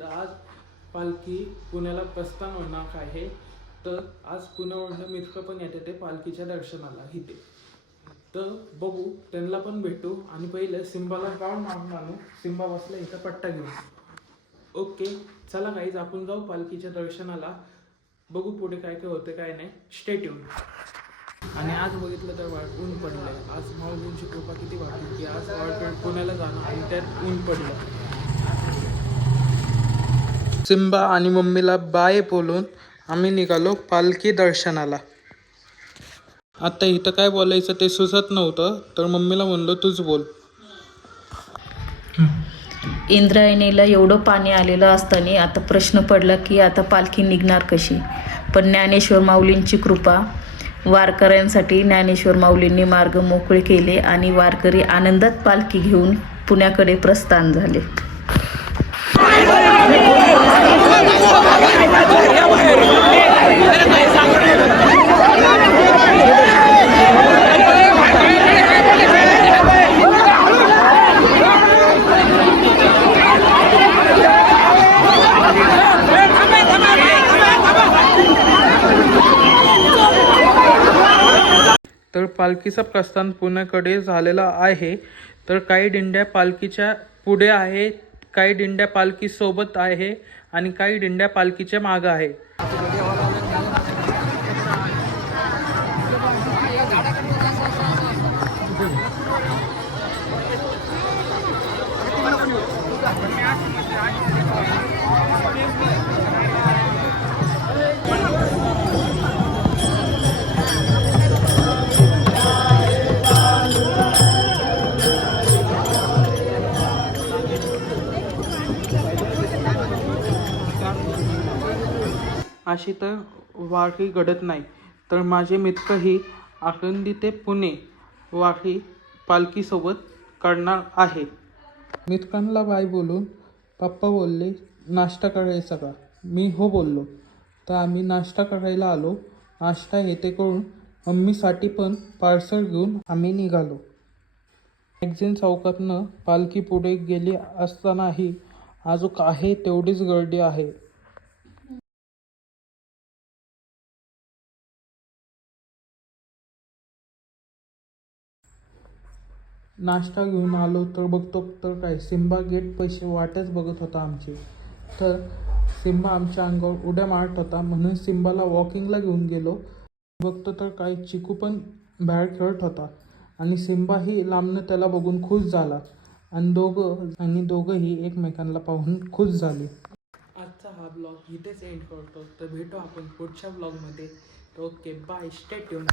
तर आज पालखी पुण्याला प्रस्थान होणार आहे. तर आज पुण्यावरून मित्र पण येते ते पालखीच्या दर्शनाला इथे. तर बघू, त्यांना पण भेटू आणि पहिले सिम्बाला राऊंड मारून आणू. सिम्बा बसला इथं पट्टा घेऊन. ओके, चला गाईज, आपण जाऊ पालखीच्या दर्शनाला. बघू पुढे काय काय होते काय नाही. Stay tune. आणि आज बघितलं तर ऊन पडलंय. आज माऊलींची कृपा किती वाटली की आज पुण्याला जाणं आणि त्यात ऊन पडलं. सिम्बा आणि मम्मीला बाय बोलून आम्ही निघालो पालखी दर्शनाला. आता इथं काय बोलायचं ते सुचत नव्हतं, तर मम्मीला म्हणलो तूच बोल. इंद्रायणीला एवढं पाणी आलेलं असताना आता प्रश्न पडला की आता पालखी निघणार कशी. पण ज्ञानेश्वर माऊलींची कृपा, वारकऱ्यांसाठी ज्ञानेश्वर माऊलींनी मार्ग मोकळे केले आणि वारकरी आनंदात पालखी घेऊन पुण्याकडे प्रस्थान झाले. तर पालखीचं प्रस्थान पुण्याकडे झालेला आहे. तर काही दिंड्या पालखीच्या पुढे आहे, काही दिंड्या पालखी सोबत आहे आणि काही दिंड्या पालखीच्या मागं आहे. अशी तर वारी घडत नाही. तर माझे मित्रही आळंदी ते पुणे वारी पालखीसोबत करणार आहे. मित्रांना बाय बोलून पप्पा बोलले नाश्ता करायचा का. मी हो बोललो. तर आम्ही नाश्ता करायला आलो. नाश्ता येते करून मम्मीसाठी पण पार्सल घेऊन आम्ही निघालो. मॅगझिन चौकातनं पालखी पुढे गेली असतानाही अजून आहे तेवढीच गर्दी आहे. नाश्ता घेऊन आलो तर बघतो तर काय, सिम्बा गेट पैसे वाटच बघत होता आमची. तर सिम्बा आमच्या अंगावर उड्या मारत होता, म्हणून सिम्बाला वॉकिंगला घेऊन गेलो. बघतो तर काय, चिकू पण बाहेर खेळत होता आणि सिम्बाही लांबनं त्याला बघून खुश झाला आणि दोघंही एकमेकांना पाहून खुश झाले. आजचा हा ब्लॉग इथेच एंड करतो. तर भेटू आपण पुढच्या ब्लॉगमध्ये. Okay, bye, stay tune.